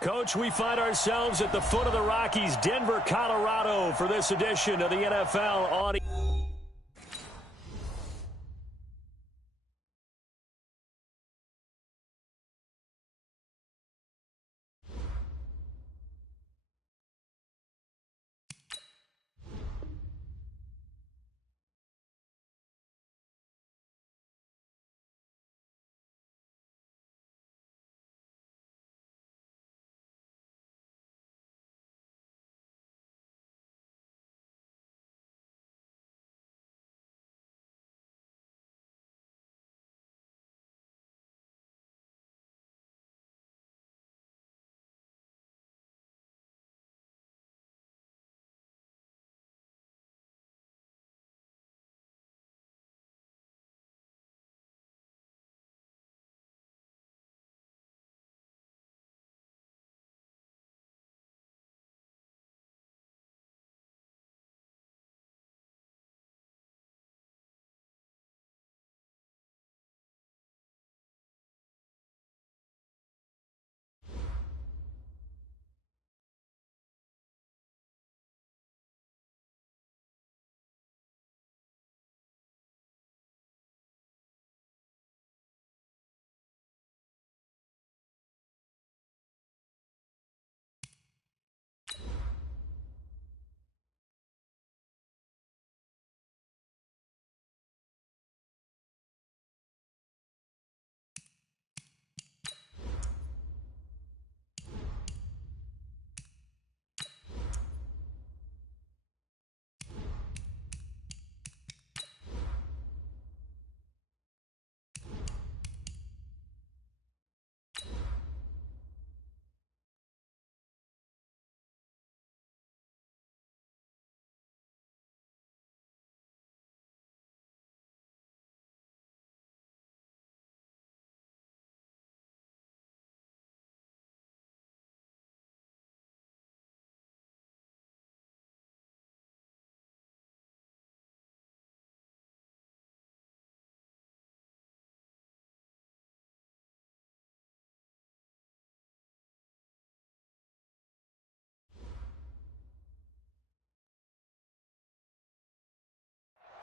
Coach, we find ourselves at the foot of the Rockies, Denver, Colorado, for this edition of the NFL on.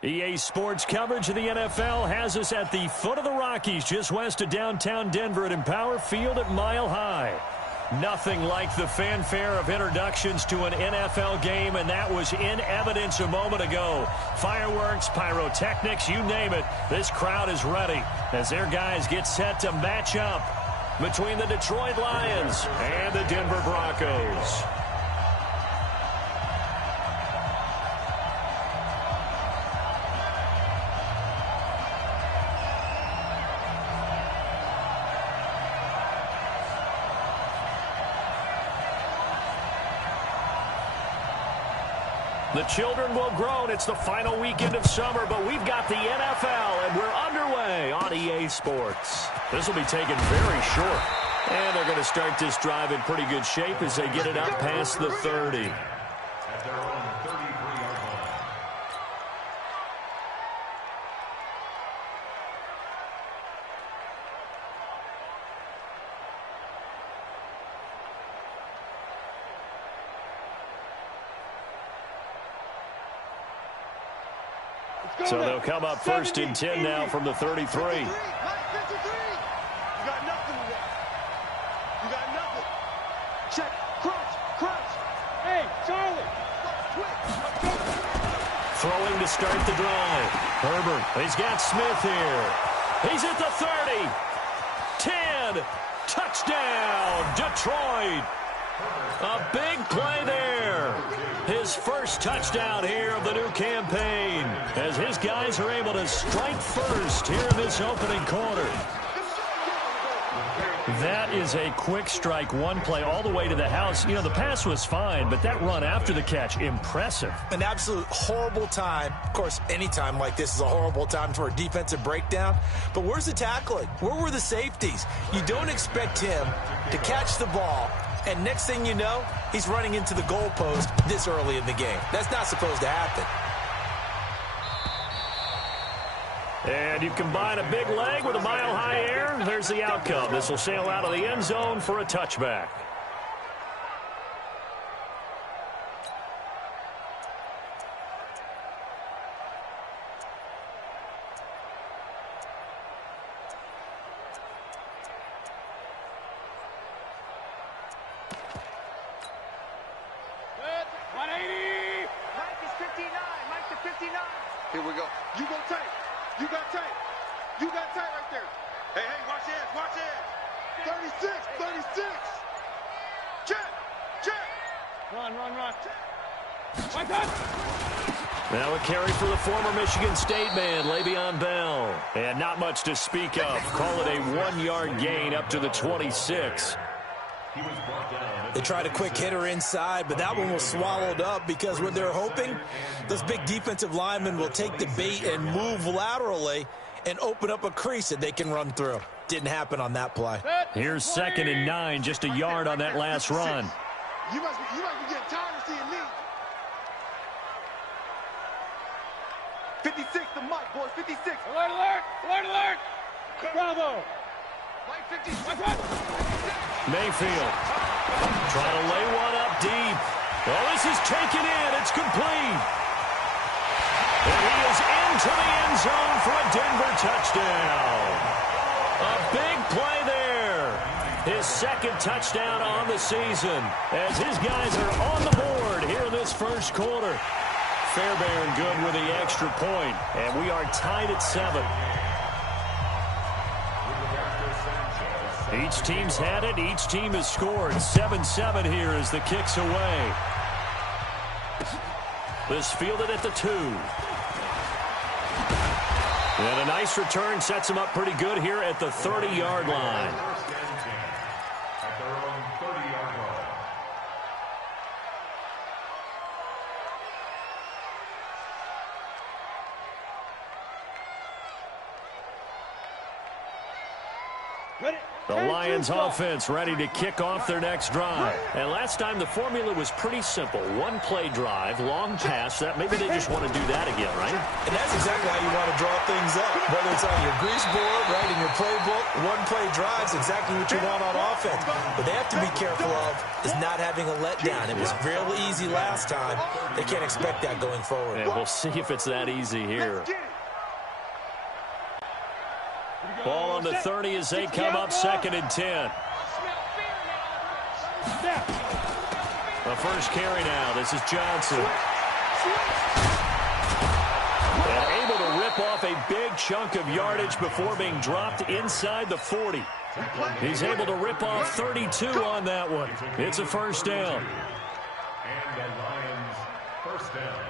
EA Sports coverage of the NFL has us at the foot of the Rockies, just west of downtown Denver at Empower Field at Mile High. Nothing like the fanfare of introductions to an NFL game, and that was in evidence a moment ago. Fireworks, pyrotechnics, you name it, this crowd is ready as their guys get set to match up between the Detroit Lions and the Denver Broncos. The children will groan. It's the final weekend of summer, but we've got the NFL, and we're underway on EA Sports. This will be taken very short. And they're going to start this drive in pretty good shape as they get it up past the 30. At their own 33-yard line. So they'll come up first and 10 now from the 33. You got nothing to You got nothing. Check. Crunch. Hey, Charlie. Throwing to start the drive. Herbert. He's got Smith here. He's at the 30. 10. Touchdown, Detroit. A big play there. His first touchdown here of the new campaign as his guys are able to strike first here in this opening quarter. That is a quick strike, one play all the way to the house. You know, the pass was fine, but that run after the catch, impressive. An absolute horrible time. Of course, any time like this is a horrible time for a defensive breakdown. But where's the tackling? Where were the safeties? You don't expect him to catch the ball, and next thing you know, he's running into the goalpost this early in the game. That's not supposed to happen. And you combine a big leg with a mile-high air, there's the outcome. This will sail out of the end zone for a touchback. Check. Run. One touch. Now a carry for the former Michigan State man, Le'Veon Bell. And not much to speak of. Call it a 1-yard gain up to the 26. They tried a quick hitter inside, but that one was swallowed up because what they're hoping, those big defensive linemen will take the bait and move laterally and open up a crease that they can run through. Didn't happen on that play. Here's 2nd and 9, just a yard on that last run. You must be getting tired of seeing me. 56 the mic, boys. 56. Alert. Bravo. Mike 56. Mayfield trying to lay one up deep. Well, this is taken in. It's complete. And he is into the end zone for a Denver touchdown. A big play there. His 2nd touchdown on the season as his guys are on the board here in this first quarter. Fairbairn good with the extra point, and we are tied at 7. Each team's had it. Each team has scored. 7-7 here as the kick's away. This fielded at the 2. And a nice return sets him up pretty good here at the 30-yard line. At their own 30-yard line. The Lions offense ready to kick off their next drive. And last time the formula was pretty simple. 1-play drive, long pass. That maybe they just want to do that again, right? And that's exactly how you want to draw things up. Whether it's on your grease board, right, in your playbook, 1-play drives exactly what you want on offense. What they have to be careful of is not having a letdown. It was real easy last time. They can't expect that going forward. And we'll see if it's that easy here. Ball on the 30 as they come up 2nd and 10. The first carry now. This is Johnson. And able to rip off a big chunk of yardage before being dropped inside the 40. He's able to rip off 32 on that one. It's a first down. And the Lions first down.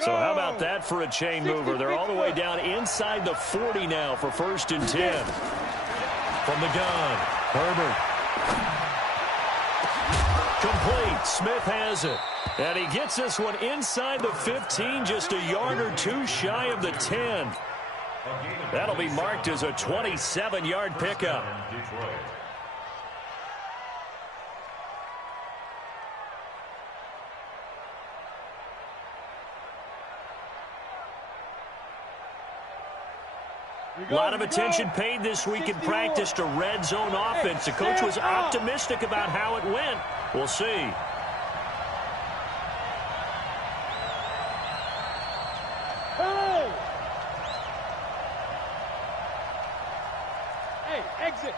So how about that for a chain mover? They're all the way down inside the 40 now for 1st and 10. From the gun, Herbert. Complete. Smith has it. And he gets this one inside the 15, just a yard or 2 shy of the 10. That'll be marked as a 27-yard pickup. A lot of attention paid this week in practice to red zone offense. The coach was optimistic about how it went. We'll see. Hey, exit.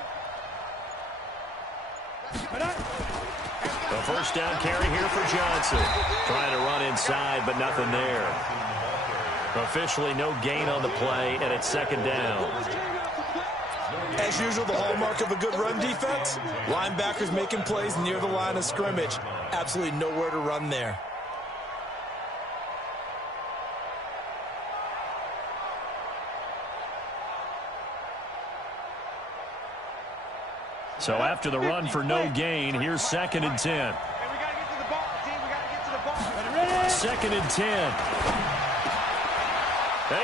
The first down carry here for Johnson. Trying to run inside, but nothing there. Officially no gain on the play, and it's 2nd down. As usual, the hallmark of a good run defense, linebackers making plays near the line of scrimmage. Absolutely nowhere to run there. So after the run for no gain, here's 2nd and 10. Hey, we got to get to the ball, team. We got to get to the ball. 2nd and 10.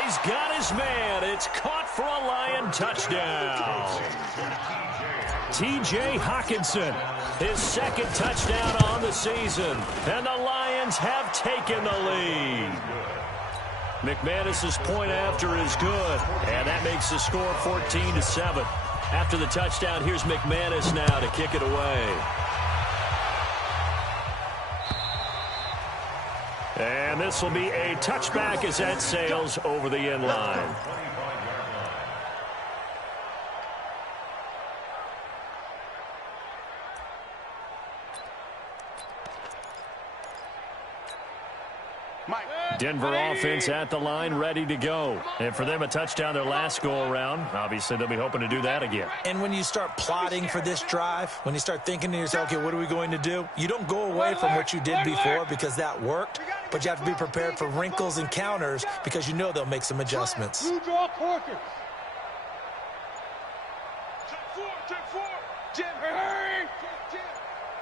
He's got his man. It's caught for a Lion touchdown. T.J. Hockenson, his 2nd touchdown on the season. And the Lions have taken the lead. McManus's point after is good. And that makes the score 14-7. After the touchdown, here's McManus now to kick it away. And this will be a touchback as that sails over the end line. Denver offense at the line, ready to go. And for them, a touchdown their last go-around. Obviously, they'll be hoping to do that again. And when you start plotting for this drive, when you start thinking to yourself, okay, what are we going to do? You don't go away from what you did before because that worked, but you have to be prepared for wrinkles and counters because you know they'll make some adjustments. Jim, hurry!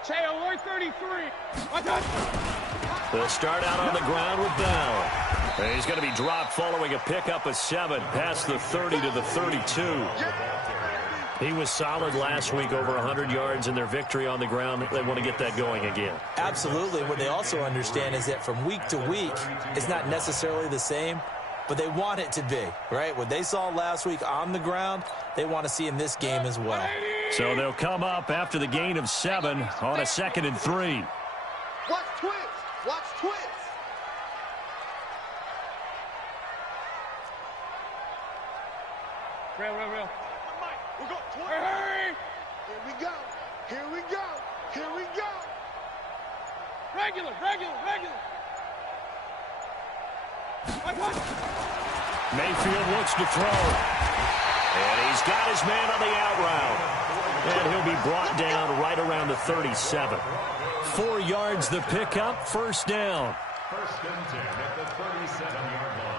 Say alert 33. They'll start out on the ground with Bell. He's going to be dropped following a pickup of 7 past the 30 to the 32. He was solid last week, over 100 yards in their victory on the ground. They want to get that going again. Absolutely. What they also understand is that from week to week, it's not necessarily the same, but they want it to be, right? What they saw last week on the ground, they want to see in this game as well. So they'll come up after the gain of 7 on a 2nd and 3. Watch twist. Watch twist. Real. We're going twist. Hurry. Here we go. Regular. Mayfield looks to throw. And he's got his man on the out route. And he'll be brought down right around the 37. 4 yards the pickup, first down. First and 10 at the 37-yard line.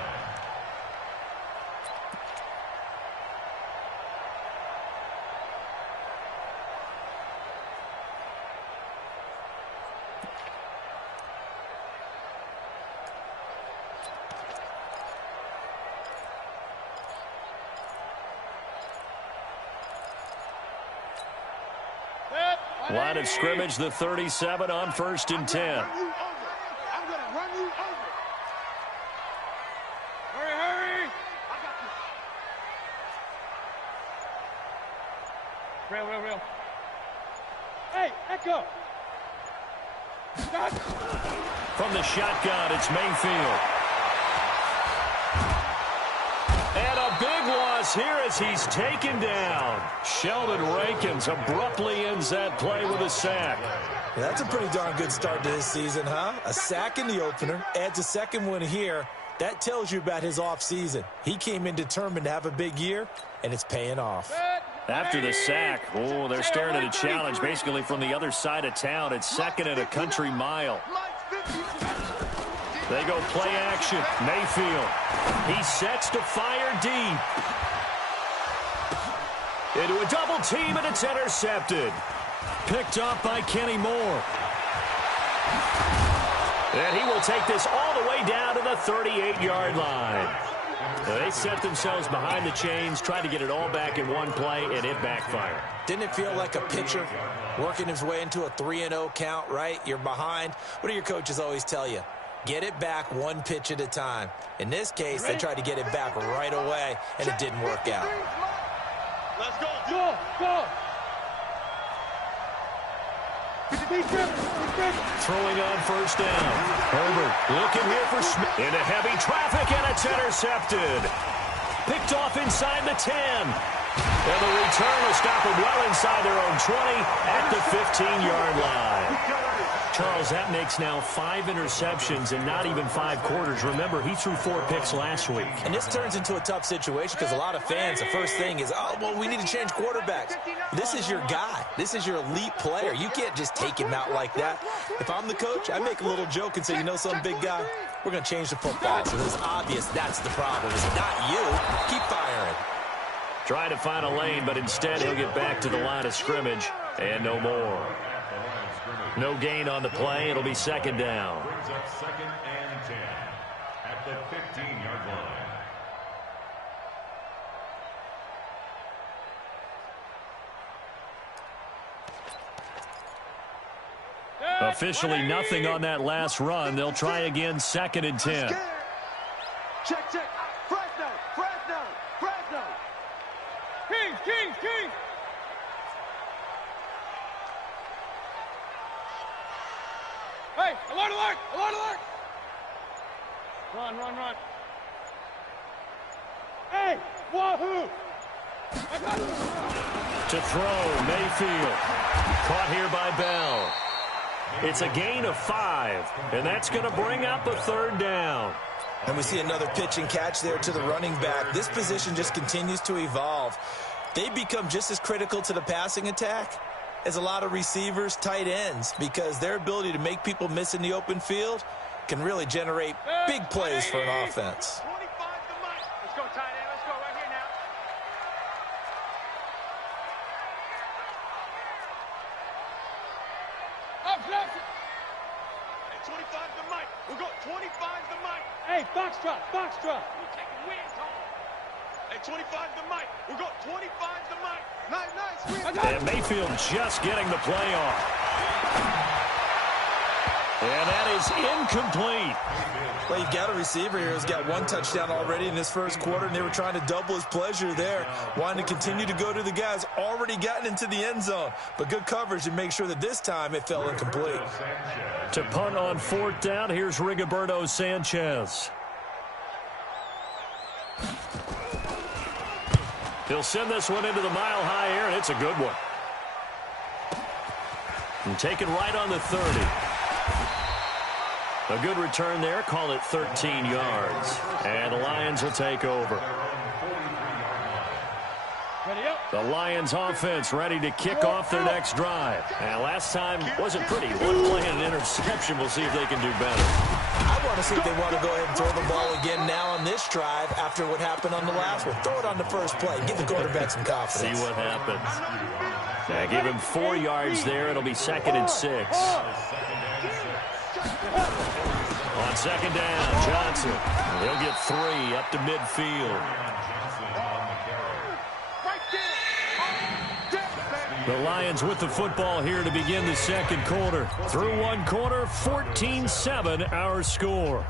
Line of scrimmage, the 37 on 1st and 10. I'm going to run you over. Hurry. I got you. Real. Hey, Echo. Stop. From the shotgun, it's Mayfield. And a big loss here as he's taken down. Sheldon Rankins abruptly ends that play with a sack. That's a pretty darn good start to his season, huh? A sack in the opener, adds a second one here. That tells you about his offseason. He came in determined to have a big year, and it's paying off. After the sack, they're staring at a challenge basically from the other side of town. It's 2nd and a country mile. They go play action. Mayfield. He sets to fire deep. Into a double team, and it's intercepted. Picked up by Kenny Moore. And he will take this all the way down to the 38-yard line. They set themselves behind the chains, tried to get it all back in one play, and it backfired. Didn't it feel like a pitcher working his way into a 3-0 count, right? You're behind. What do your coaches always tell you? Get it back one pitch at a time. In this case, they tried to get it back right away, and it didn't work out. Let's go. Throwing on first down. Herbert looking here for Smith. Into heavy traffic, and it's intercepted. Picked off inside the 10. And the return will stop them well inside their own 20 at the 15-yard line. Charles, that makes now 5 interceptions in not even 5 quarters. Remember, he threw 4 picks last week. And this turns into a tough situation because a lot of fans, the first thing is, we need to change quarterbacks. This is your guy. This is your elite player. You can't just take him out like that. If I'm the coach, I make a little joke and say, some big guy, we're going to change the football. So it's obvious that's the problem. It's not you. Keep firing. Trying to find a lane, but instead he'll get back to the line of scrimmage and no more. No gain on the play. It'll be 2nd down. Brings up 2nd and 10 at the 15-yard line. Officially nothing on that last run. They'll try again, 2nd and 10. Check. Fresno. Kings. Hey, alert! Run. Hey, wahoo! To throw, Mayfield. Caught here by Bell. It's a gain of 5, and that's going to bring up a third down. And we see another pitch and catch there to the running back. This position just continues to evolve. They become just as critical to the passing attack as a lot of receivers, tight ends, because their ability to make people miss in the open field can really generate big plays for an offense. 25 to Mike. Let's go, tight end. Let's go right here now. Up, left. Hey, 25 to Mike. We'll go 25 to Mike. Hey, box drop, box drop. We're taking wins home. Hey, 25 to Mike. We'll go 25 to Mike. Nice. And Mayfield just getting the play off. And that is incomplete. Well, you've got a receiver here who's got 1 touchdown already in this first quarter, and they were trying to double his pleasure there, wanting to continue to go to the guys already gotten into the end zone. But good coverage to make sure that this time it fell incomplete. To punt on 4th down, here's Rigoberto Sanchez. He'll send this one into the mile-high air, and it's a good one. And taken right on the 30. A good return there. Call it 13 yards. And the Lions will take over. The Lions offense ready to kick off their next drive. And last time wasn't pretty. One play and an interception. We'll see if they can do better. I want to see if they want to go ahead and throw the ball again now on this drive after what happened on the last one. Throw it on the first play. Give the quarterback some confidence. See what happens. Now give him 4 yards there. It'll be 2nd and 6. On 2nd down, Johnson. He'll get 3 up to midfield. The Lions with the football here to begin the 2nd quarter. Through 1 quarter, 14-7 our score.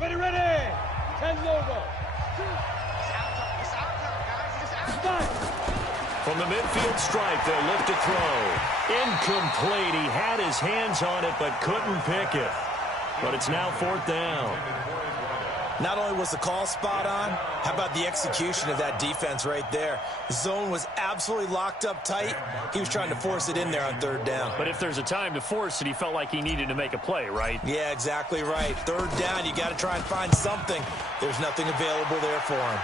Ready. 10 logo. From the midfield stripe, they'll look to throw. Incomplete. He had his hands on it, but couldn't pick it. But it's now 4th down. Not only was the call spot on, how about the execution of that defense right there? The zone was absolutely locked up tight. He was trying to force it in there on 3rd down. But if there's a time to force it, he felt like he needed to make a play, right? Yeah, exactly right. 3rd down, you got to try and find something. There's nothing available there for him.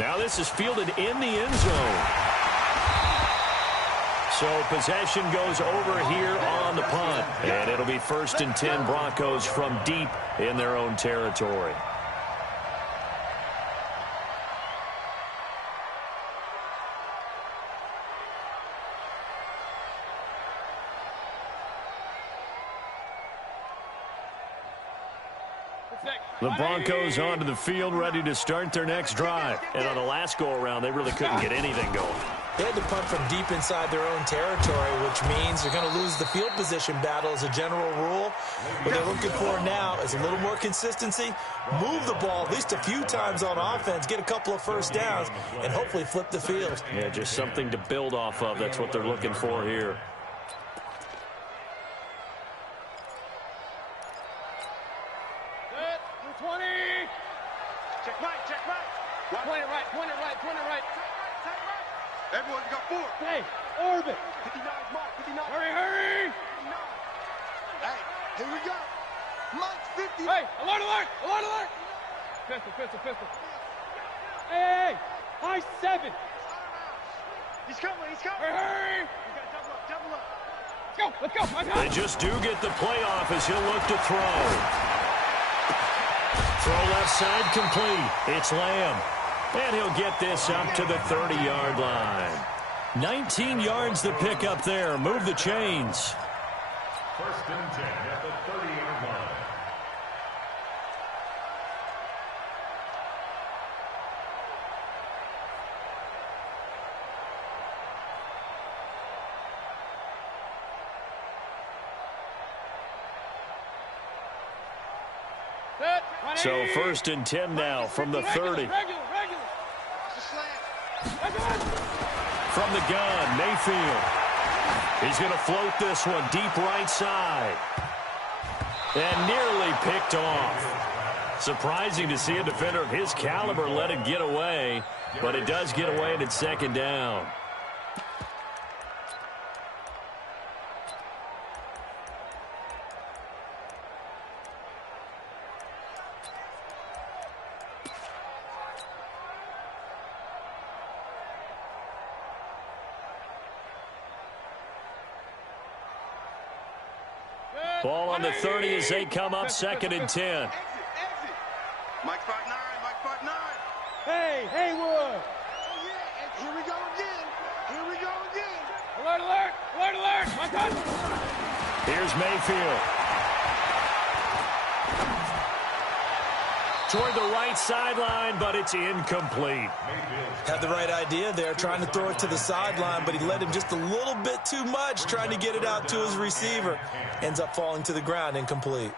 Now this is fielded in the end zone. So possession goes over here on the punt. And it'll be 1st and 10 Broncos from deep in their own territory. The Broncos onto the field ready to start their next drive. And on the last go-around, they really couldn't get anything going. They had to punt from deep inside their own territory, which means they're going to lose the field position battle as a general rule. What they're looking for now is a little more consistency, move the ball at least a few times on offense, get a couple of 1st downs, and hopefully flip the field. Yeah, just something to build off of. That's what they're looking for here. Everyone, you got 4. Hey, orbit. 59, Mark, 59. Hurry. 59. Hey, here we go. Mike's 50. Hey, alert. Pistol. Hey, high 7. He's coming. Hurry. We got to double up. Let's go. They just do get the playoff as he'll look to throw. Throw left side complete. It's Lamb. And he'll get this up to the 30-yard line. 19 yards to pick up there. Move the chains. 1st and 10 at the 30-yard line. So 1st and 10 now from the 30. From the gun, Mayfield. He's going to float this one deep right side. And nearly picked off. Surprising to see a defender of his caliber let it get away, but it does get away and it's second down. Ball on the 30 as they come up second and 10. Mike 5'9", Mike 5'9". Hey, Haywood. Here we go again. Here we go again. Alert, alert, alert, alert. My God. Here's Mayfield. Toward the right sideline, but it's incomplete. Had the right idea there, trying to throw it to the sideline, but he led him just a little bit too much, trying to get it out to his receiver. Ends up falling to the ground, incomplete.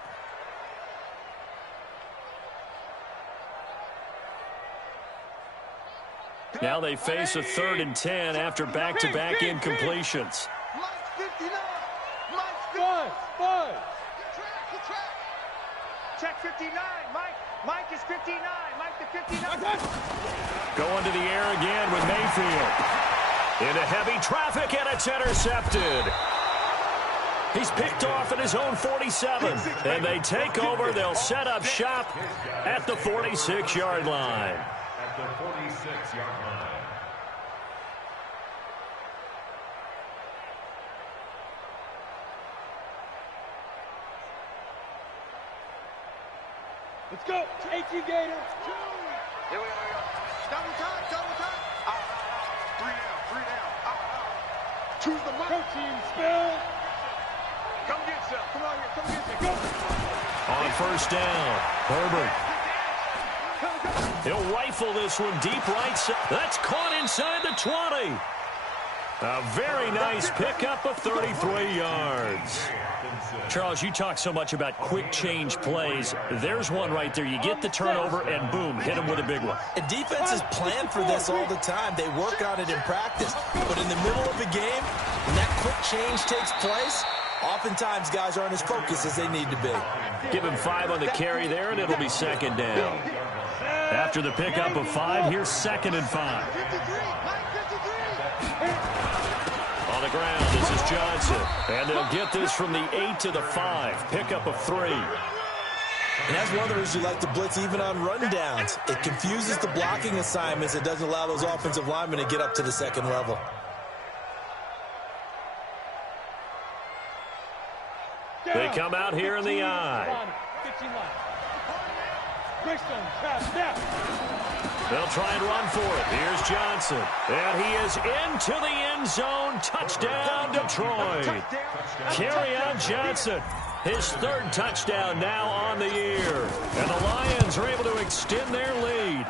Now they face a 3rd and 10 after back-to-back incompletions. Mike 59. Mike 59. Check 59. Mike is 59. Mike the 59. Going to the air again with Mayfield. Into heavy traffic, and it's intercepted. He's picked off at his own 47. And they take over. They'll set up shop at the 46-yard line. At the 46-yard line. Let's go. Take you, Gator. Here we go. Double time, double time. Three down. Choose the mark. Protein spill. Come get some. Come on here. Come get some. Go. On first down, Herbert. He'll rifle this one deep right side. That's caught inside the 20. A very nice pickup of 33 yards. Charles, you talk so much about quick change plays. There's one right there. You get the turnover, and boom, hit him with a big one. And defenses plan for this all the time. They work on it in practice. But in the middle of a game, when that quick change takes place, oftentimes guys aren't as focused as they need to be. Give him 5 on the carry there, and it'll be second down. After the pickup of 5, here's 2nd and 5. On the ground, this is Johnson. And they'll get this from the 8 to the 5. Pickup of 3. And that's one of the reasons you like to blitz even on rundowns. It confuses the blocking assignments. It doesn't allow those offensive linemen to get up to the second level. They come out here in the eye. They'll try and run for it. Here's Johnson. And he is into the end zone. Touchdown, Detroit. Kerryon Johnson. His 3rd touchdown now on the year. And the Lions are able to extend their lead.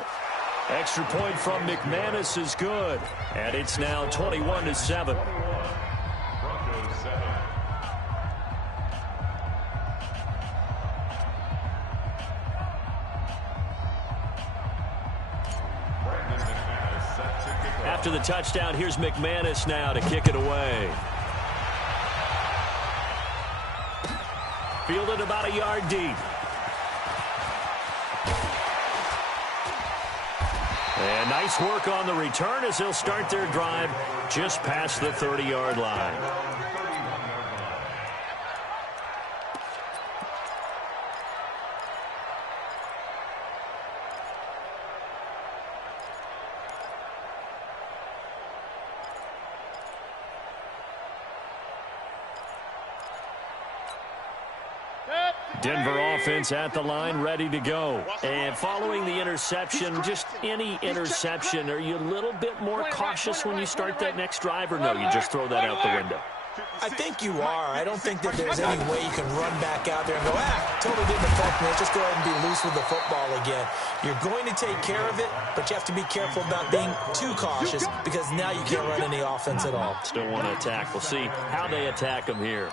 Extra point from McManus is good. And it's now 21-7. Broncos 7. After the touchdown, here's McManus now to kick it away. Fielded about a yard deep. And nice work on the return as they'll start their drive just past the 30-yard line. Denver offense at the line, ready to go. And following the interception, just any interception, are you a little bit more cautious when you start that next drive, or no, you just throw that out the window? I think you are. I don't think that there's any way you can run back out there and go, totally didn't affect me. Let's just go ahead and be loose with the football again. You're going to take care of it, but you have to be careful about being too cautious because now you can't run any offense at all. Still want to attack. We'll see how they attack them here.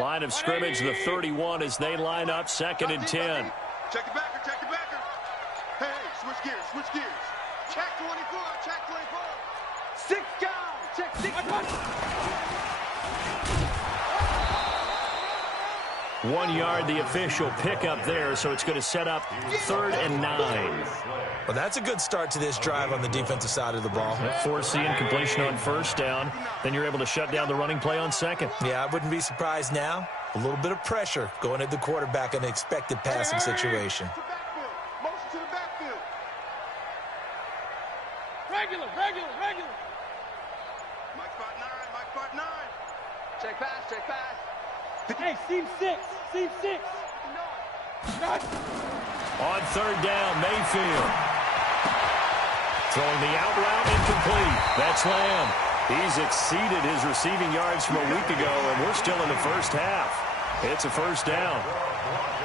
Line of scrimmage, the 31, as they line up 2nd and 10. Check the backer, check the backer. Hey, switch gears, switch gears. Check 24, check 24. 6 guys, check 6. 1 yard, the official pickup there, so it's going to set up 3rd and 9. Well, that's a good start to this drive on the defensive side of the ball. Forcing completion on 1st down. Then you're able to shut down the running play on 2nd. Yeah, I wouldn't be surprised now. A little bit of pressure going at the quarterback in an expected passing situation. Motion to the backfield. Regular. Mike spot 9, Mike spot 9. Check pass. Hey, seam 6. On 3rd down, Mayfield. Throwing the out route, incomplete. That's Lamb. He's exceeded his receiving yards from a week ago, and we're still in the first half. It's a 1st down.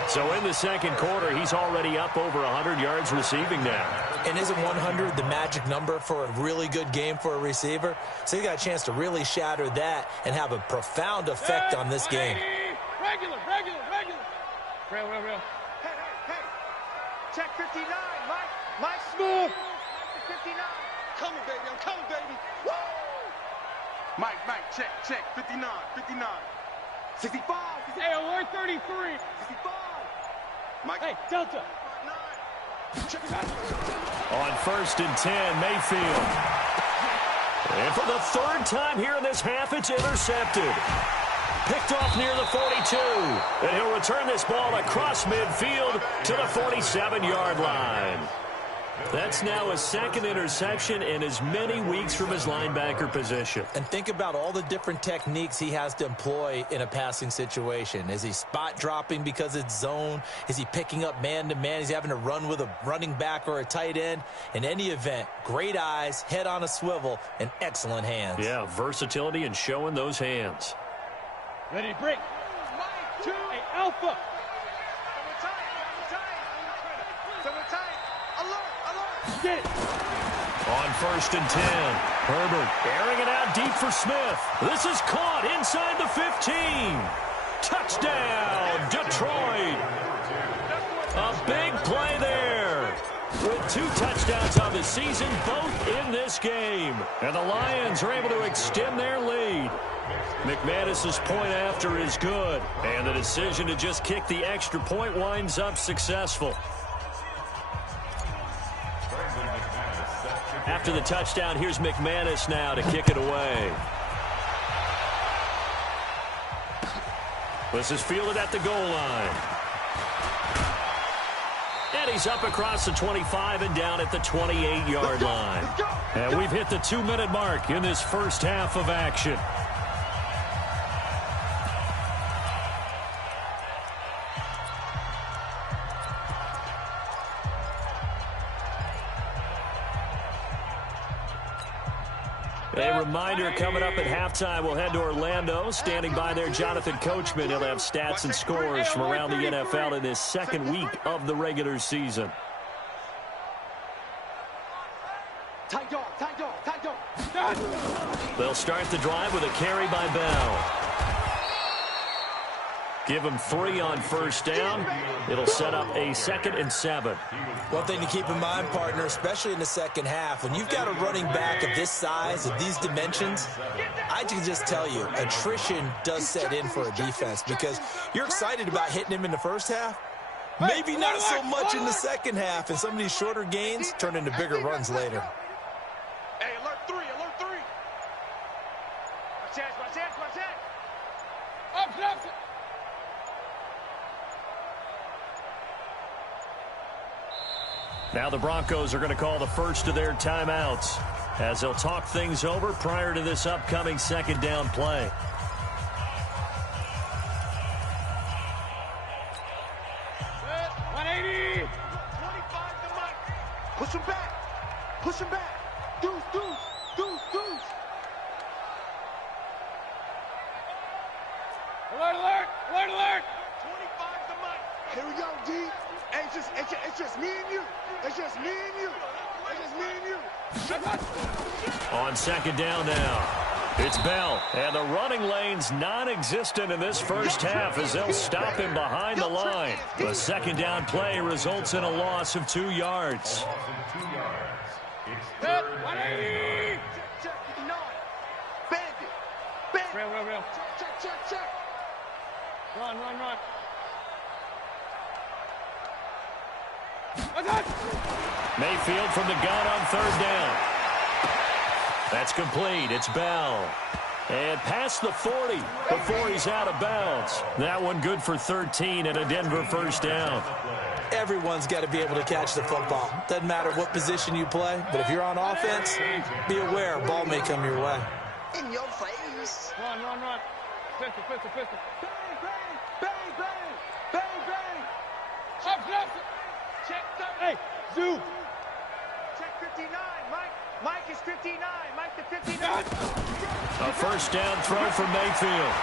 So in the 2nd quarter, he's already up over 100 yards receiving now. And isn't 100 the magic number for a really good game for a receiver? So he got a chance to really shatter that and have a profound effect on this game. Regular. Real. Hey. Check 59, Mike Smooth. 59. Coming, baby, I'm coming, baby. Woo! Mike, check 59. 65. Hey, alert 33. 65. Mike. Hey, Delta. 9. Check it out. On 1st and 10, Mayfield. And for the 3rd time here in this half, it's intercepted. Picked off near the 42. And he'll return this ball across midfield to the 47-yard line. That's now a 2nd interception in as many weeks from his linebacker position. And think about all the different techniques he has to employ in a passing situation. Is he spot dropping because it's zone? Is he picking up man-to-man? Is he having to run with a running back or a tight end? In any event, great eyes, head on a swivel, and excellent hands. Yeah, versatility and showing those hands. Ready to break. 2. Hey, Alpha. Someone tight. Alert. Get it. On 1st and 10, Herbert airing it out deep for Smith. This is caught inside the 15. Touchdown, Detroit. A big play there. With 2 touchdowns on the season, both in this game. And the Lions are able to extend their lead. McManus's point after is good. And the decision to just kick the extra point winds up successful. After the touchdown, here's McManus now to kick it away. This is fielded at the goal line. And he's up across the 25 and down at the 28-yard line. And we've hit the 2-minute mark in this first half of action. A reminder, coming up at halftime, we'll head to Orlando. Standing by there, Jonathan Coachman. He'll have stats and scores from around the NFL in this 2nd week of the regular season. Tight dog. They'll start the drive with a carry by Bell. Give him 3 on 1st down. It'll set up a 2nd and 7. One thing to keep in mind, partner, especially in the second half, when you've got a running back of this size, of these dimensions, I can just tell you, attrition does set in for a defense because you're excited about hitting him in the first half. Maybe not so much in the second half, and some of these shorter gains turn into bigger runs later. Hey, alert 3. Watch that. Up. Now the Broncos are going to call the first of their timeouts as they'll talk things over prior to this upcoming 2nd down play. Set. 180. 25 to Mike. Push him back. Deuce. Alert. 25 to Mike. Here we go, D. Hey, it's just me and you. On second down now, it's Bell. And the running lane's non-existent in this first half as they'll stop him behind the line. A second down play results in a loss of 2 yards. Set. 180. Check. 59. Bandit. Real. Check. Run. Attack. Mayfield from the gun on third down. That's complete. It's Bell. And past the 40 before he's out of bounds. That one good for 13 and a Denver first down. Everyone's got to be able to catch the football. Doesn't matter what position you play, but if you're on offense, be aware a ball may come your way. In your face. Run. Pistol. Bang. Up. Check. Hey, Zoo. Check 59. Mike is 59. Mike the 59. A first down throw from Mayfield.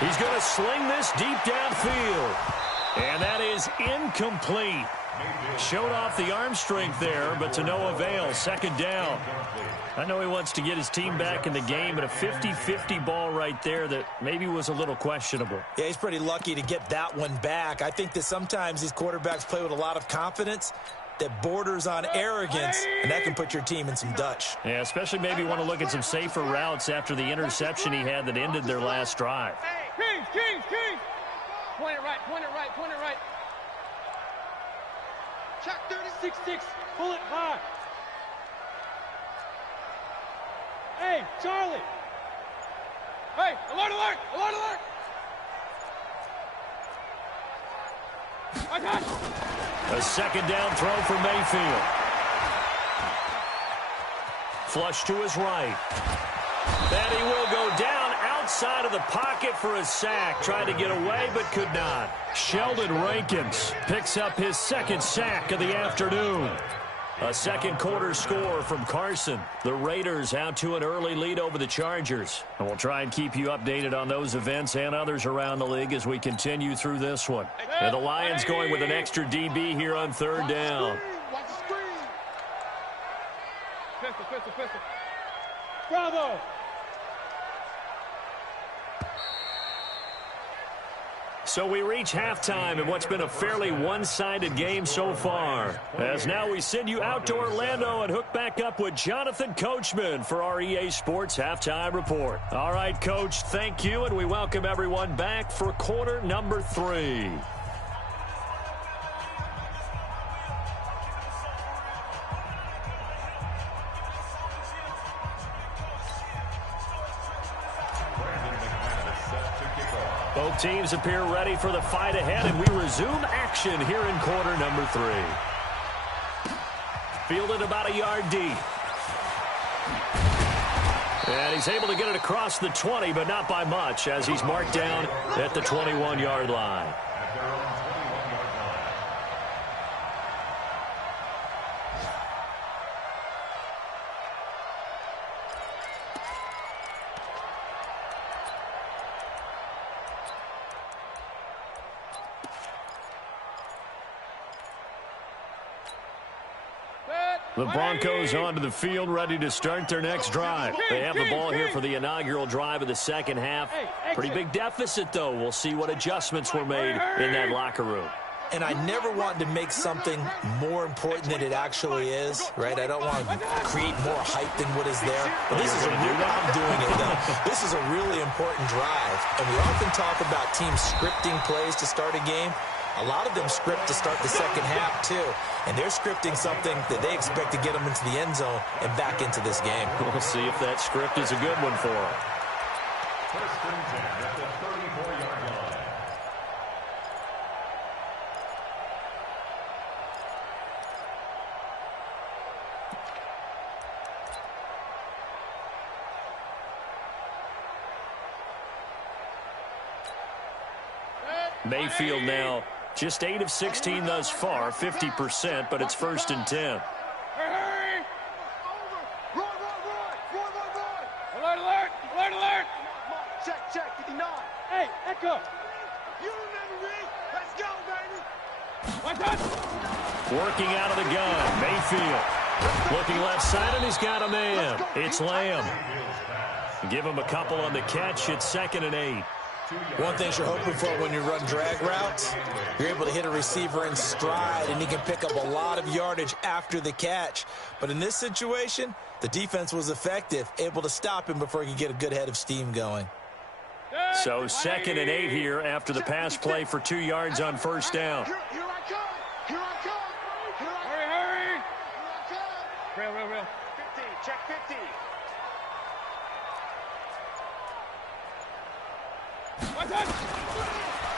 He's going to sling this deep downfield. And that is incomplete. Showed off the arm strength there, but to no avail. Second down. I know he wants to get his team back in the game, but a 50-50 ball right there that maybe was a little questionable. Yeah, he's pretty lucky to get that one back. I think that sometimes these quarterbacks play with a lot of confidence that borders on arrogance, and that can put your team in some Dutch. Yeah, especially maybe want to look at some safer routes after the interception he had that ended their last drive. Kings. Point it right. Check 6-6. Pull it high. Hey, Charlie. Hey, alert. Attack. A second down throw for Mayfield. Flush to his right. And he will go down outside of the pocket for a sack. Tried to get away, but could not. Sheldon Rankins picks up his second sack of the afternoon. A second quarter score from Carson. The Raiders out to an early lead over the Chargers. And we'll try and keep you updated on those events and others around the league as we continue through this one. And the Lions going with an extra DB here on third down. Watch the screen. Pistol. Bravo. So we reach halftime in what's been a fairly one-sided game so far. As now we send you out to Orlando and hook back up with Jonathan Coachman for our EA Sports Halftime Report. All right, Coach, thank you, and we welcome everyone back for quarter number 3. Both teams appear ready for the fight ahead, and we resume action here in quarter number 3. Fielded about a yard deep. And he's able to get it across the 20, but not by much, as he's marked down at the 21-yard line. The Broncos onto the field, ready to start their next drive. They have the ball here for the inaugural drive of the second half. Pretty big deficit, though. We'll see what adjustments were made in that locker room. And I never want to make something more important than it actually is, right? I don't want to create more hype than what is there. But this is I'm doing it, though. This is a really important drive. And we often talk about teams scripting plays to start a game. A lot of them script to start the second half, too. And they're scripting something that they expect to get them into the end zone and back into this game. We'll see if that script is a good one for them. First and 10 at the 34-yard line. Mayfield now just 8 of 16 thus far, 50%, but it's first and 10. Hurry! Run! Alert! Check 59. Hey, Echo. You remember me? Let's go, baby. Watch out! Working out of the gun, Mayfield. Looking left side, and he's got a man. It's Lamb. Give him a couple on the catch. It's 2nd and 8. One thing you're hoping for when you run drag routes, you're able to hit a receiver in stride, and he can pick up a lot of yardage after the catch. But in this situation, the defense was effective, able to stop him before he could get a good head of steam going. So 2nd and 8 here after the pass play for 2 yards on first down. Here I come. Here I come. Here I come. Hurry. Here I come. Real. 50. Check 50.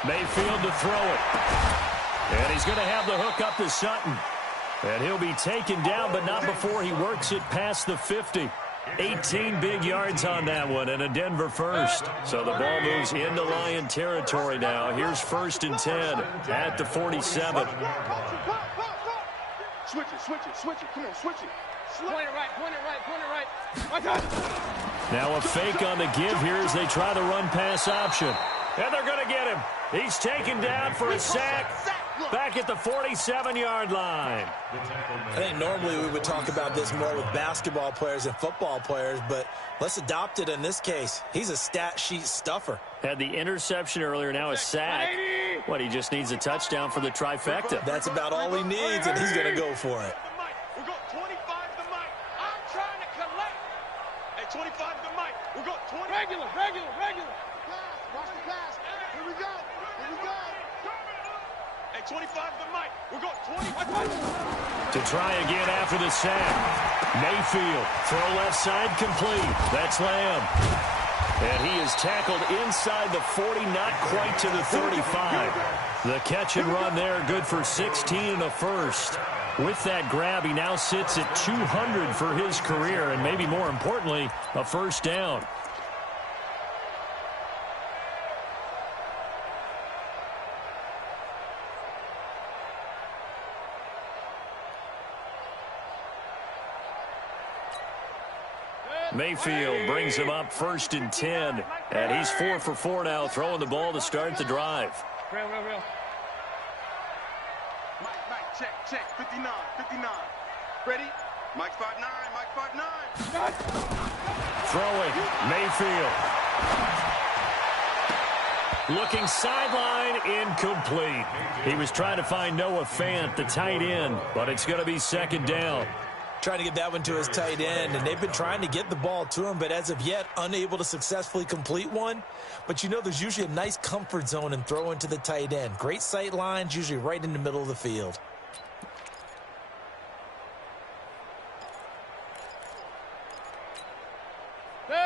Mayfield to throw it. And he's going to have the hook up to Sutton. And he'll be taken down, but not before he works it past the 50. 18 big yards on that one, and a Denver first. So the ball moves into Lion territory now. Here's 1st and 10 at the 47. Switch it. Come on, switch it. Point it right. Now a fake on the give here as they try the run-pass option. And they're going to get him. He's taken down for a sack back at the 47-yard line. I think normally we would talk about this more with basketball players and football players, but let's adopt it in this case. He's a stat sheet stuffer. Had the interception earlier, now a sack. He just needs a touchdown for the trifecta. That's about all he needs, and he's going to go for it. We got 25 to Mike. I'm trying to collect. At 25 to Mike. We got 20. Regular. Watch the pass. Here we go. At 25 to Mike. We got 20. To try again after the sack. Mayfield, throw left side complete. That's Lamb. And he is tackled inside the 40, not quite to the 35. The catch and run there, good for 16 and a first. With that grab, he now sits at 200 for his career, and maybe more importantly, a first down. Mayfield brings him up 1st and 10. And he's 4 for 4 now, throwing the ball to start the drive. Real. Mike, check. 59. Ready? Mike 5'9". Throwing, Mayfield. Looking sideline, incomplete. He was trying to find Noah Fant, the tight end, but it's going to be 2nd down. Trying to get that one to his tight end, and they've been trying to get the ball to him, but as of yet, unable to successfully complete one. But you know there's usually a nice comfort zone in throwing to the tight end. Great sight lines, usually right in the middle of the field.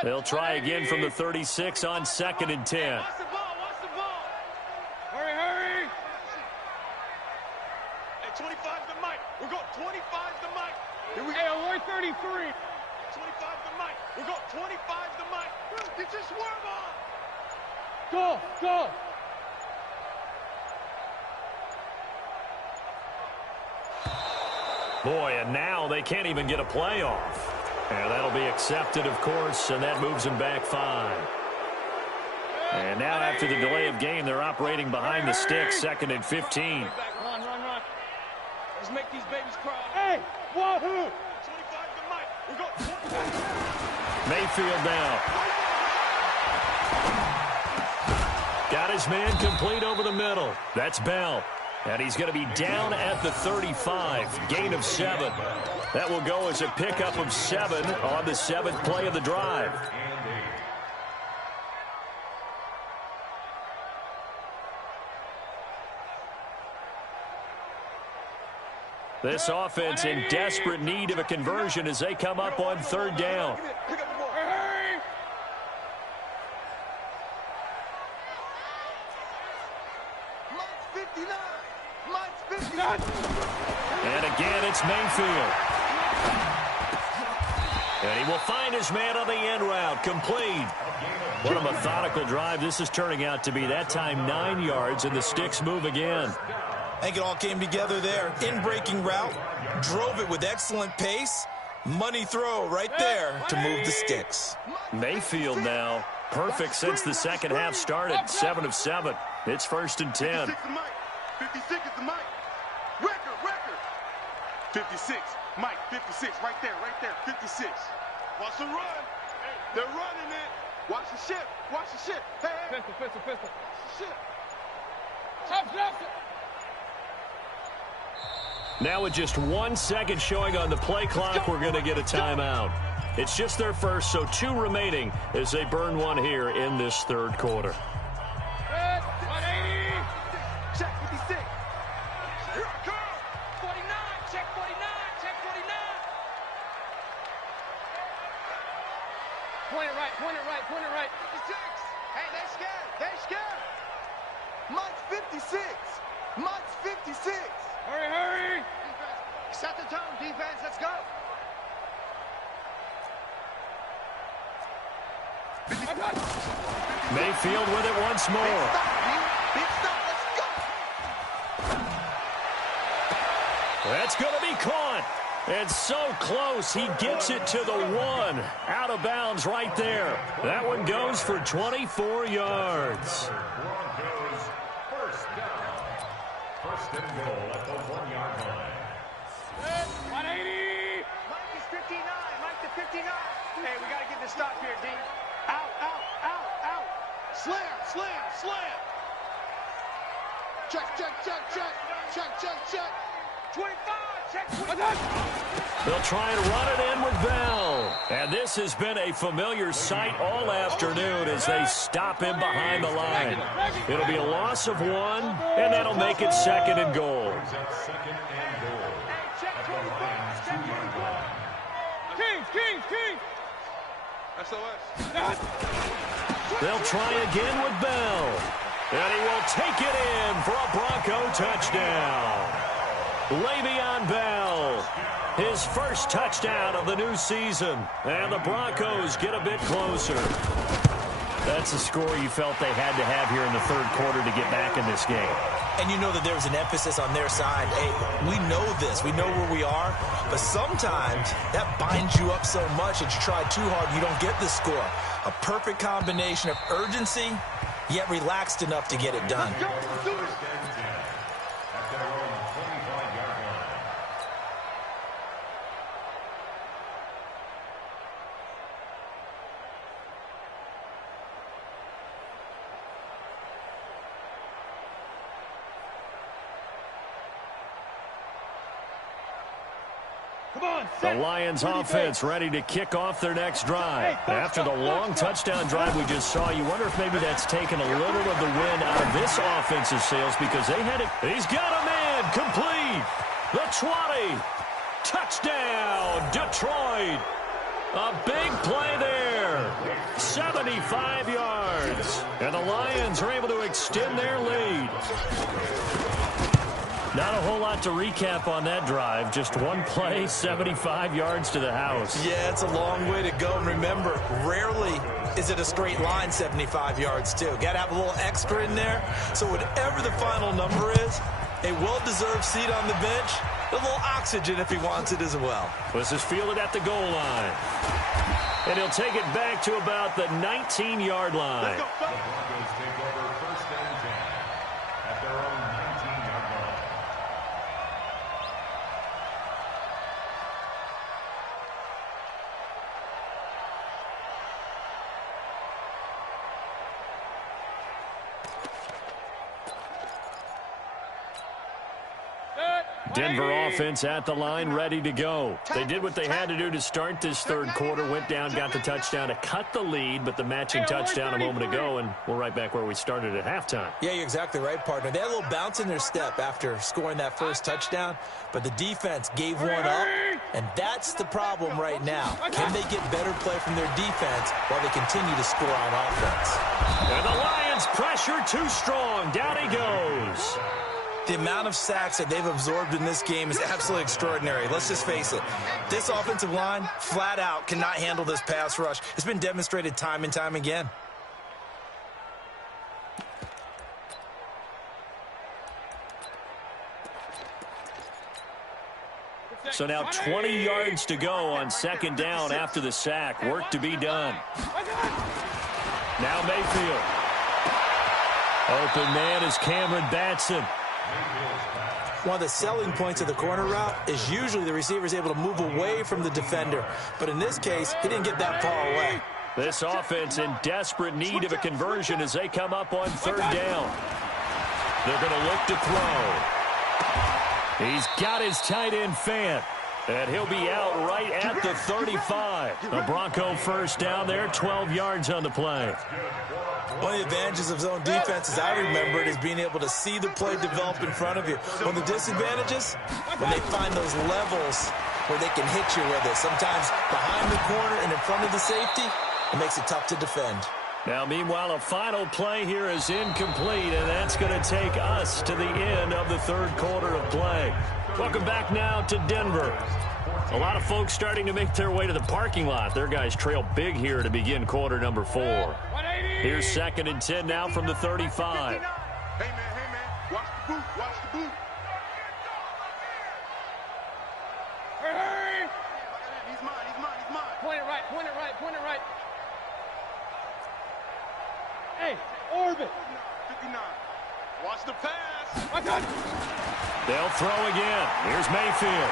They'll try again from the 36 on 2nd and 10. Watch the ball. Hurry. At 25 to Mike. We got 25 to Mike. Hey, alert 33. 25 to Mike. We got 25 to Mike. Get your swerve on. Go. Boy, and now they can't even get a play off. And that'll be accepted, of course, and that moves them back 5. And now after the delay of game, they're operating behind the sticks, 2nd and 15. Run. Let's make these babies cry. Hey, wahoo! 25 to Mike. We got 25. Mayfield down. Got his man complete over the middle. That's Bell. And he's going to be down at the 35. Gain of 7. That will go as a pickup of 7 on the 7th play of the drive. This offense in desperate need of a conversion as they come up on 3rd down. Pick up the ball. Hurry! Mike's 59. Mike's 59. And again, it's Mayfield. And he will find his man on the end route, complete. What a methodical drive this is turning out to be. That time 9 yards, and the sticks move again. I think it all came together there. In-breaking route, drove it with excellent pace. Money throw right there to move the sticks. Mayfield now, perfect since the second half started. 7 of 7. It's 1st and 10. 56 is the Mike. 56. Mike, 56, right there, 56. Watch the run. They're running it. Watch the ship. Hey. Pistol. Watch the ship. Stop. Now with just 1 second showing on the play clock, we're going to get a timeout. It's just their first, so 2 remaining as they burn one here in this third quarter. 180. Check 56. Here I come. 49. Check 49. Check 49. Point it right. 56. Hey, they scared. Mike's 56. 56. Hurry. Set the tone, defense. Let's go. Mayfield with it once more. Big stop. Let's go. That's going to be caught. It's so close. He gets it to the 1. Out of bounds right there. That one goes for 24 yards. Broncos first down. First and goal at the 1-yard line. 180. Mike is 59. Mike to 59. Hey, we got to get this stop here, D. Out. Slam. Check. 25. Check 25. They'll try and run it in with Bell. And this has been a familiar sight all afternoon as they stop him behind the line. It'll be a loss of 1, and that'll make it second and goal. Second and goal. At the Lions 2-yard line. King. SOS. They'll try again with Bell. And he will take it in for a Bronco touchdown. Le'Veon Bell, his first touchdown of the new season. And the Broncos get a bit closer. That's a score you felt they had to have here in the third quarter to get back in this game. And you know that there was an emphasis on their side. Hey, we know this. We know where we are. But sometimes that binds you up so much that you try too hard, you don't get the score. A perfect combination of urgency, yet relaxed enough to get it done. First and 10 at their own 25-yard line. The Lions offense ready to kick off their next drive. After the long touchdown drive we just saw, you wonder if maybe that's taken a little of the wind out of this offensive sails because they had it. He's got a man complete. The 20. Touchdown, Detroit. A big play there. 75 yards. And the Lions are able to extend their lead. Not a whole lot to recap on that drive. Just one play, 75 yards to the house. Yeah, it's a long way to go. And remember, rarely is it a straight line 75 yards, too. Got to have a little extra in there. So whatever the final number is, a well-deserved seat on the bench, a little oxygen if he wants it as well. This is fielded at the goal line. And he'll take it back to about the 19-yard line. The Broncos take over first and 10 at their own 19-yard line. Denver offense at the line, ready to go. They did what they had to do to start this third quarter, went down, got the touchdown to cut the lead, but the matching touchdown a moment ago, and we're right back where we started at halftime. Yeah, you're exactly right, partner. They had a little bounce in their step after scoring that first touchdown, but the defense gave one up, and that's the problem right now. Can they get better play from their defense while they continue to score on offense? And the Lions pressure too strong. Down he goes. The amount of sacks that they've absorbed in this game is absolutely extraordinary. Let's just face it. This offensive line, flat out, cannot handle this pass rush. It's been demonstrated time and time again. So now 20 yards to go on second down after the sack. Work to be done. Now Mayfield. Open man is Cameron Batson. Mayfield's pass One of the selling points of the corner route is usually the receiver is able to move away from the defender. But in this case, he didn't get that far away. This offense in desperate need of a conversion as they come up on third down. They're going to look to throw. He's got his tight end Fant. And he'll be out right at the 35. A Bronco first down there, 12 yards on the play. One of the advantages of zone defense, as I remember it, is being able to see the play develop in front of you. One of the disadvantages, when they find those levels where they can hit you with it. Sometimes behind the corner and in front of the safety, it makes it tough to defend. Now, meanwhile, a final play here is incomplete, and that's going to take us to the end of the third quarter of play. Welcome back now to Denver. A lot of folks starting to make their way to the parking lot. Their guys trail big here to begin quarter number 4. Here's 2nd and 10 now from the 35. Hey, man, watch the boot, watch the boot. Hurry! He's mine. Point it right. Hey, Orbit. 59. Watch the pass. My God. They'll throw again. Here's Mayfield.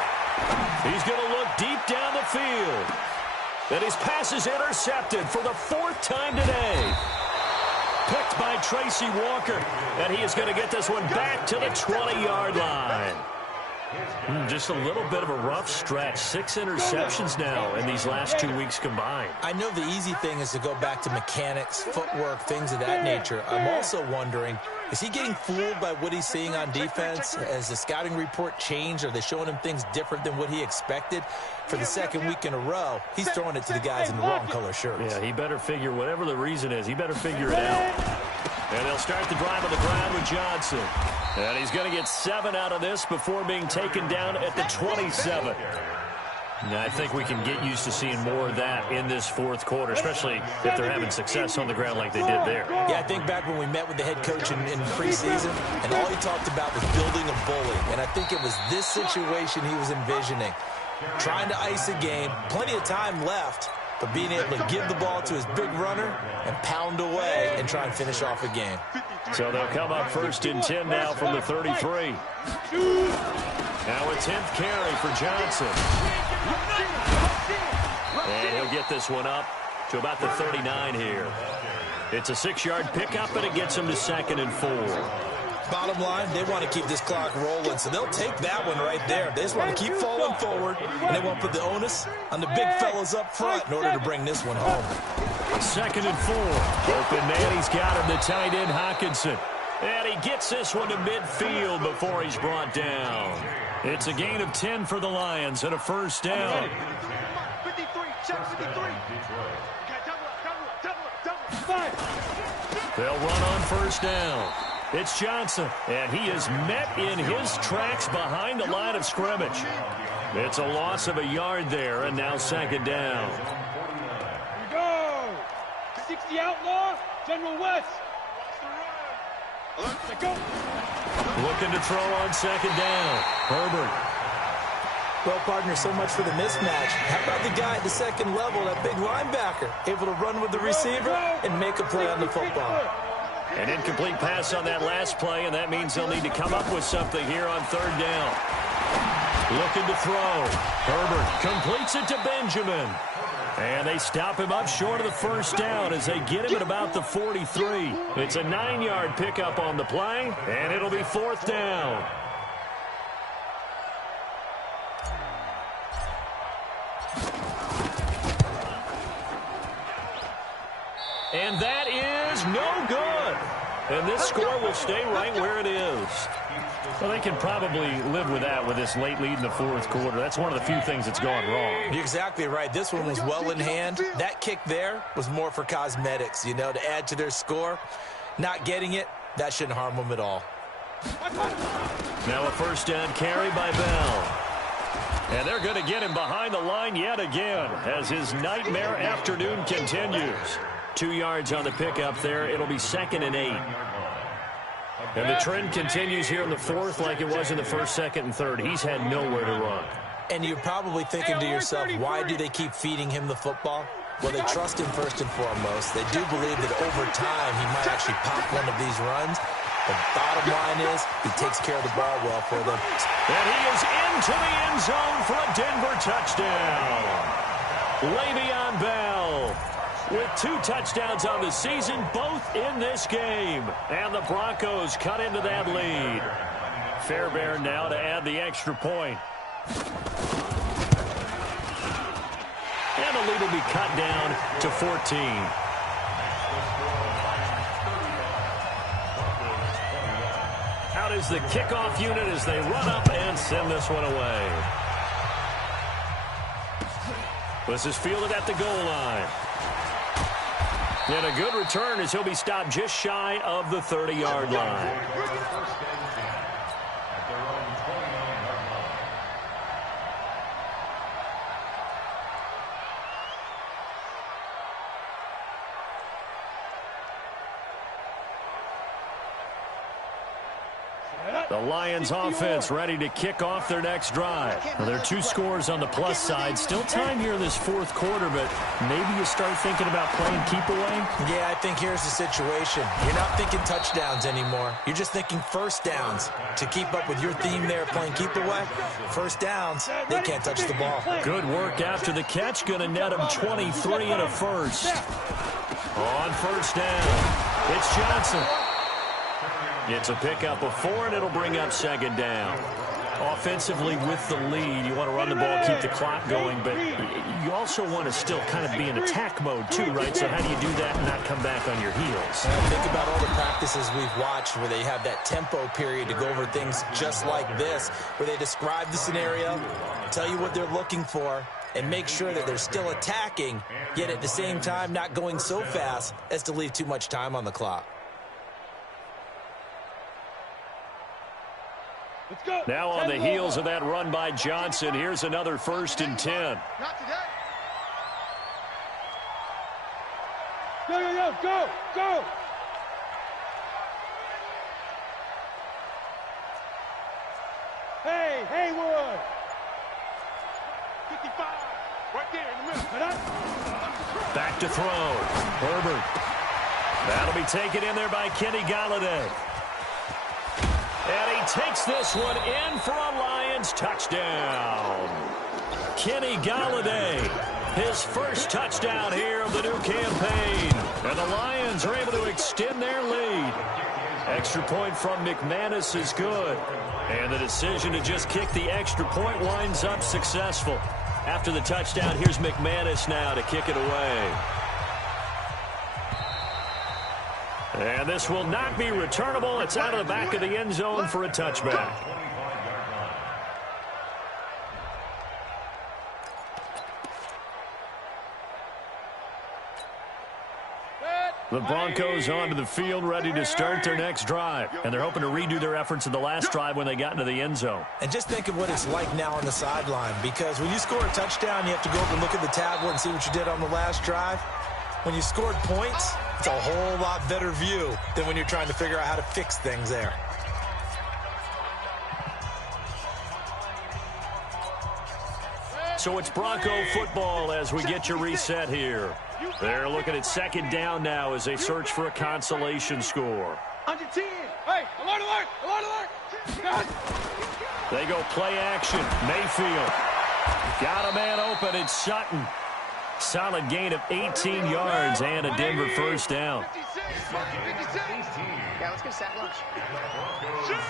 He's going to look deep down the field. And his pass is intercepted for the 4th time today. Picked by Tracy Walker. And he is going to get this one back to the 20-yard line. Just a little bit of a rough stretch. 6 interceptions now in these last 2 weeks combined. I know the easy thing is to go back to mechanics, footwork, things of that nature. I'm also wondering, is he getting fooled by what he's seeing on defense? Has the scouting report changed? Are they showing him things different than what he expected? For the 2nd week in a row, he's throwing it to the guys in the wrong color shirts. Yeah, he better figure, whatever the reason is, he better figure it out. And they'll start the drive on the ground with Johnson. And he's going to get 7 out of this before being taken down at the 27. And I think we can get used to seeing more of that in this 4th quarter, especially if they're having success on the ground like they did there. Yeah, I think back when we met with the head coach in preseason, and all he talked about was building a bully. And I think it was this situation he was envisioning. Trying to ice a game, plenty of time left, but being able to give the ball to his big runner and pound away and try and finish off a game. So they'll come up 1st and 10 now from the 33. Now a 10th carry for Johnson. And he'll get this one up to about the 39 here. It's a 6-yard pickup, and it gets him to 2nd and 4. Bottom line, they want to keep this clock rolling, so they'll take that one right there. They just want to keep falling forward, and they want to put the onus on the big fellas up front in order to bring this one home. 2nd and 4. Open man, he's got him, the tight end Hockenson. And he gets this one to midfield before he's brought down. It's a gain of 10 for the Lions and a 1st down. 53, check 53. Okay, double up. They'll run on 1st down. It's Johnson, and he is met in his tracks behind the line of scrimmage. It's a loss of a yard there, and now 2nd down. Here we go. 60 outlaw, General West. Let's go. Looking to throw on 2nd down. Herbert. Well, partner, so much for the mismatch. How about the guy at the 2nd level, that big linebacker, able to run with the receiver and make a play on the football? An incomplete pass on that last play, and that means they'll need to come up with something here on 3rd down. Looking to throw. Herbert completes it to Benjamin. And they stop him up short of the 1st down as they get him at about the 43. It's a 9-yard pickup on the play, and it'll be 4th down. And that is no good. And this score will stay right where it is. Well, they can probably live with that with this late lead in the 4th quarter. That's one of the few things that's gone wrong. You're exactly right. This one was well in hand. That kick there was more for cosmetics, you know, to add to their score. Not getting it, that shouldn't harm them at all. Now a 1st down carry by Bell. And they're going to get him behind the line yet again as his nightmare afternoon continues. 2 yards on the pickup there. It'll be 2nd and 8. And the trend continues here in the 4th like it was in the 1st, 2nd, and 3rd. He's had nowhere to run. And you're probably thinking to yourself, why do they keep feeding him the football? Well, they trust him first and foremost. They do believe that over time he might actually pop one of these runs. The bottom line is he takes care of the ball well for them. And he is into the end zone for a Denver touchdown. Le'Veon Bell with 2 touchdowns on the season, both in this game. And the Broncos cut into that lead. Fairbairn now to add the extra point. And the lead will be cut down to 14. Out is the kickoff unit as they run up and send this one away. This is fielded at the goal line. And a good return as he'll be stopped just shy of the 30-yard line. The Lions offense ready to kick off their next drive. Well, there are 2 scores on the plus side. Still time here in this 4th quarter, but maybe you start thinking about playing keep away? Yeah, I think here's the situation. You're not thinking touchdowns anymore. You're just thinking first downs. To keep up with your theme there, playing keep away, first downs, they can't touch the ball. Good work after the catch. Going to net him 23 and a first. On first down, it's Johnson. It's a pickup of 4, and it'll bring up second down. Offensively with the lead, you want to run the ball, keep the clock going, but you also want to still kind of be in attack mode too, right? So how do you do that and not come back on your heels? Think about all the practices we've watched where they have that tempo period to go over things just like this, where they describe the scenario, tell you what they're looking for, and make sure that they're still attacking, yet at the same time not going so fast as to leave too much time on the clock. Now on the heels of that run by Johnson, here's another 1st and 10. Not today. Go! Hey, Haywood! 55, right there in the middle. Back to throw. Herbert. That'll be taken in there by Kenny Golladay. And he takes this one in for a Lions touchdown. Kenny Golladay, his first touchdown here of the new campaign. And the Lions are able to extend their lead. Extra point from McManus is good. And the decision to just kick the extra point winds up successful. After the touchdown, here's McManus now to kick it away. And this will not be returnable. It's out of the back of the end zone for a touchback. The Broncos onto the field ready to start their next drive. And they're hoping to redo their efforts in the last drive when they got into the end zone. And just think of what it's like now on the sideline, because when you score a touchdown, you have to go over and look at the tablet and see what you did on the last drive. When you scored points, it's a whole lot better view than when you're trying to figure out how to fix things there. So it's Bronco football as we get you reset here. They're looking at second down now as they search for a consolation score. Under 10. Hey, alert! They go play action. Mayfield. Got a man open. It's Sutton. Solid gain of 18 yards and a Denver first down. 56. Yeah, let's go set lunch. Shoot!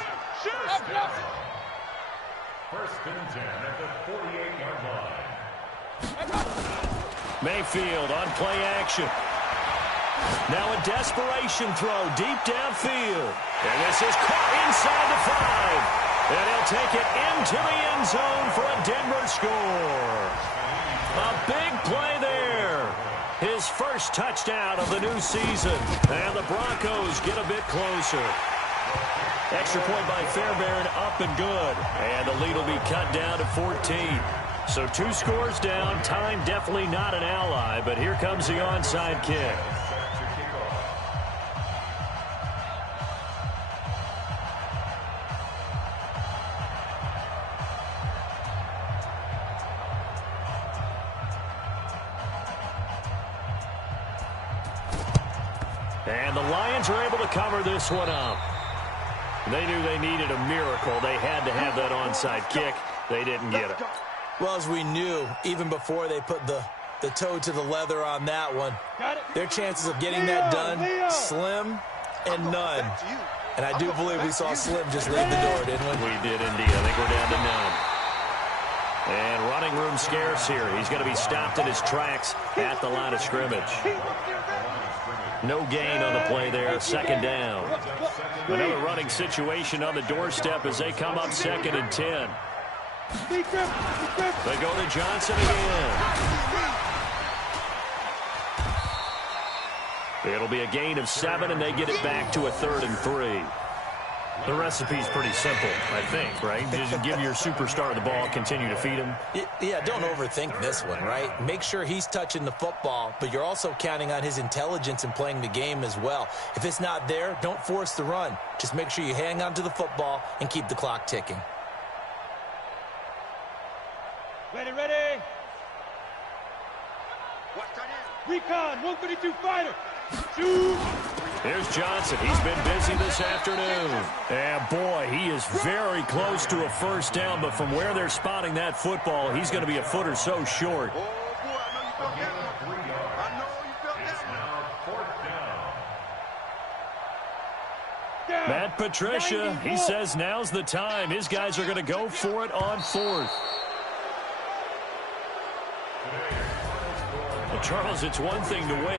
First and 10 at the 48-yard line. Mayfield on play action. Now a desperation throw deep downfield. And this is caught inside the 5. And he'll take it into the end zone for a Denver score. A big play there. His first touchdown of the new season. And the Broncos get a bit closer. Extra point by Fairbairn, up and good. And the lead will be cut down to 14. So 2 scores down. Time definitely not an ally, but here comes the onside kick. And the Lions are able to cover this one up. They knew they needed a miracle. They had to have that onside kick. They didn't get it. Well, as we knew, even before they put the toe to the leather on that one, their chances of getting that done, slim and none. And I do believe we saw Slim just leave the door, didn't we? We did indeed. I think we're down to none. And running room scarce here. He's going to be stopped in his tracks at the line of scrimmage. No gain on the play there. Second down. Another running situation on the doorstep as they come up 2nd and 10. They go to Johnson again. It'll be a gain of 7, and they get it back to a 3rd and 3. The recipe's pretty simple, I think, right? Just give your superstar the ball, continue to feed him. Yeah, don't overthink this one, right? Make sure he's touching the football, but you're also counting on his intelligence in playing the game as well. If it's not there, don't force the run. Just make sure you hang on to the football and keep the clock ticking. Ready, ready. Recon, 132 fighter. Shoot. Here's Johnson. He's been busy this afternoon. And, boy, he is very close to a first down, but from where they're spotting that football, he's going to be a foot or so short. Oh, boy, I know you felt that one. Matt Patricia, he says now's the time. His guys are going to go for it on 4th. Well, Charles, it's one thing to win.